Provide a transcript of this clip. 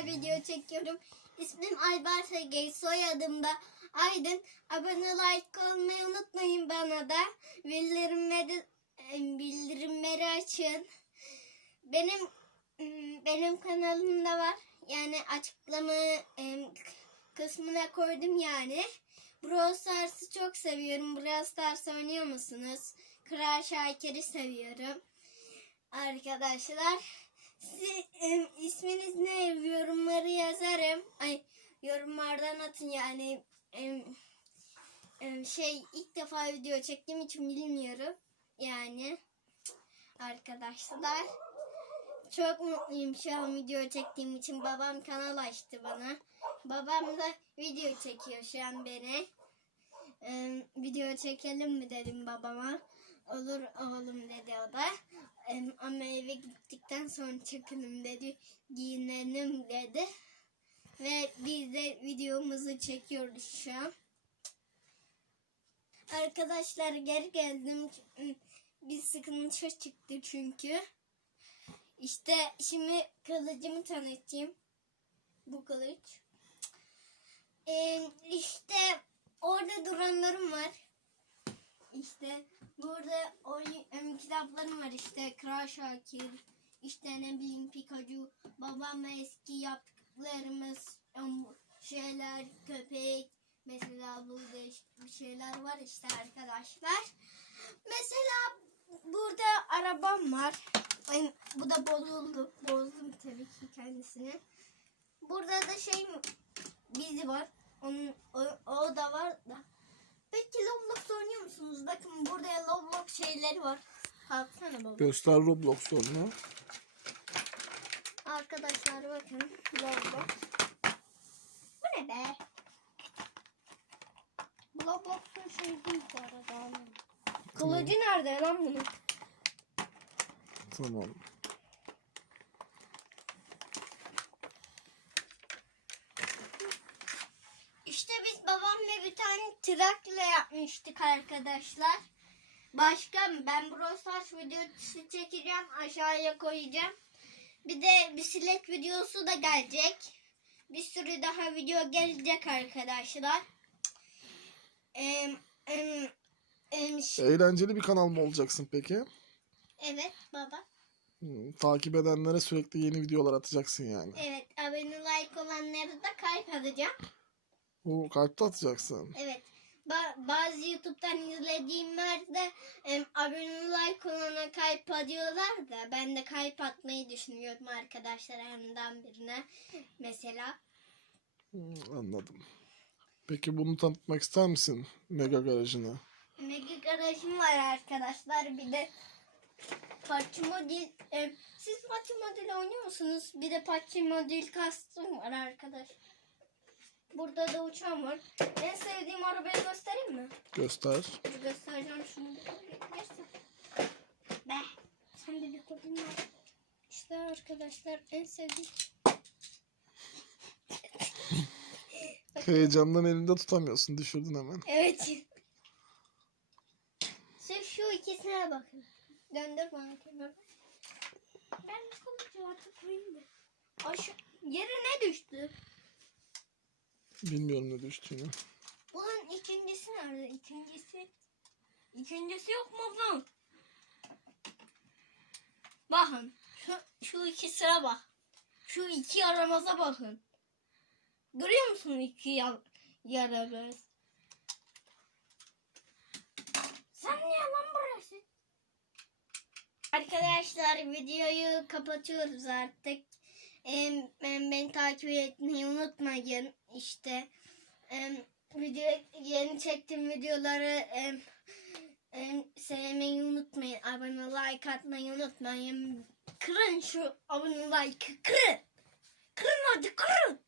güzel video çekiyorum. İsmim Aybars Ege, soyadım da Aydın. Abone like olmayı unutmayın bana da. Bildirimleri, e, bildirimleri açın. Benim m, benim kanalımda var. Yani açıklama e, kısmına koydum yani. Brawl Stars'ı çok seviyorum. Brawl Stars oynuyor musunuz? Kral Şakir'i seviyorum. Arkadaşlar siz, em, isminiz ne yorumları yazarım. Ay yorumlardan atın yani em, em, şey ilk defa video çektiğim için bilmiyorum. Yani arkadaşlar çok mutluyum şu an video çektiğim için. Babam kanal açtı bana. Babam da video çekiyor şu an beni. Em, video çekelim mi dedim babama. Olur oğlum dedi o da. Ama eve gittikten sonra çekelim dedi. Giyinelim dedi. Ve biz de videomuzu çekiyoruz şu an. Arkadaşlar geri geldim. Bir sıkıntı çıktı çünkü. İşte şimdi kılıcımı tanıtayım. Bu kılıç. Ee, işte orada duranlarım var. İşte burada oyun kitaplarım var işte Kral Şakir, işte ne bileyim Pikachu, babam eski yaptıklarımız şeyler, köpek, mesela burada işte bir şeyler var işte arkadaşlar. Mesela burada arabam var. Ay, bu da bozuldu. Bozdum tabii ki kendisini. Burada da şey bizi var. Onun, o, o da var da. Peki Roblox oynuyor musunuz? Bakın burada Roblox şeyleri var. Kalksana baba. Göster Roblox sorunu. Arkadaşlar bakın Roblox. Bu ne be? Roblox'un şey değil bu arada. Kılıcı nerede lan bunun? Tamam. İşte biz babamla bir tane trakla yapmıştık arkadaşlar. Başka ben Brawl Stars videosu çekeceğim. Aşağıya koyacağım. Bir de bisiklet videosu da gelecek. Bir sürü daha video gelecek arkadaşlar. Em, em, em, ş- Eğlenceli bir kanal mı olacaksın peki? evet baba. Hmm, takip edenlere sürekli yeni videolar atacaksın yani. Evet abone like olanları da kalp atacağım. Bu kalpte atacaksın. Evet. Ba- bazı YouTube'dan izlediğimlerde em, abone like olana kalp atıyorlar da ben de kalp atmayı düşünüyorum arkadaşlarımdan birine. Mesela Hmm, anladım. Peki bunu tanıtmak ister misin? Mega garajını. Mega garajım var arkadaşlar. Bir de PUBG Mobile. em, siz PUBG Mobile oynuyor musunuz? Bir de PUBG Mobile kastım var arkadaş. Burada da uçağım var. En sevdiğim arabayı göstereyim mi? Göster. Dur göstereceğim şunu. Be. Sen de bir kodun var. İşte arkadaşlar en sevdiğim. Heyecandan elinde tutamıyorsun. Düşürdün hemen. Evet. Sırf şu ikisine bakın. Döndür bana kenara. Ben kılıcı artık koyayım da. Aşı... Yere ne düştü? Bilmiyorum ne düştüğünü. Bunun ikincisi nerede? İkincisi. İkincisi yok mu lan? Bakın. Şu, şu iki sıra bak. Şu iki yaramaza bakın. Görüyor musun iki yar yaramaz? Sen niye lan burası? Arkadaşlar videoyu kapatıyoruz artık. Em, em, beni takip etmeyi unutmayın. İşte em, video yeni çektiğim videoları em, em, sevmeyi unutmayın. Abone like atmayı unutmayın. Kırın şu abone like kırın. Kırın hadi kırın.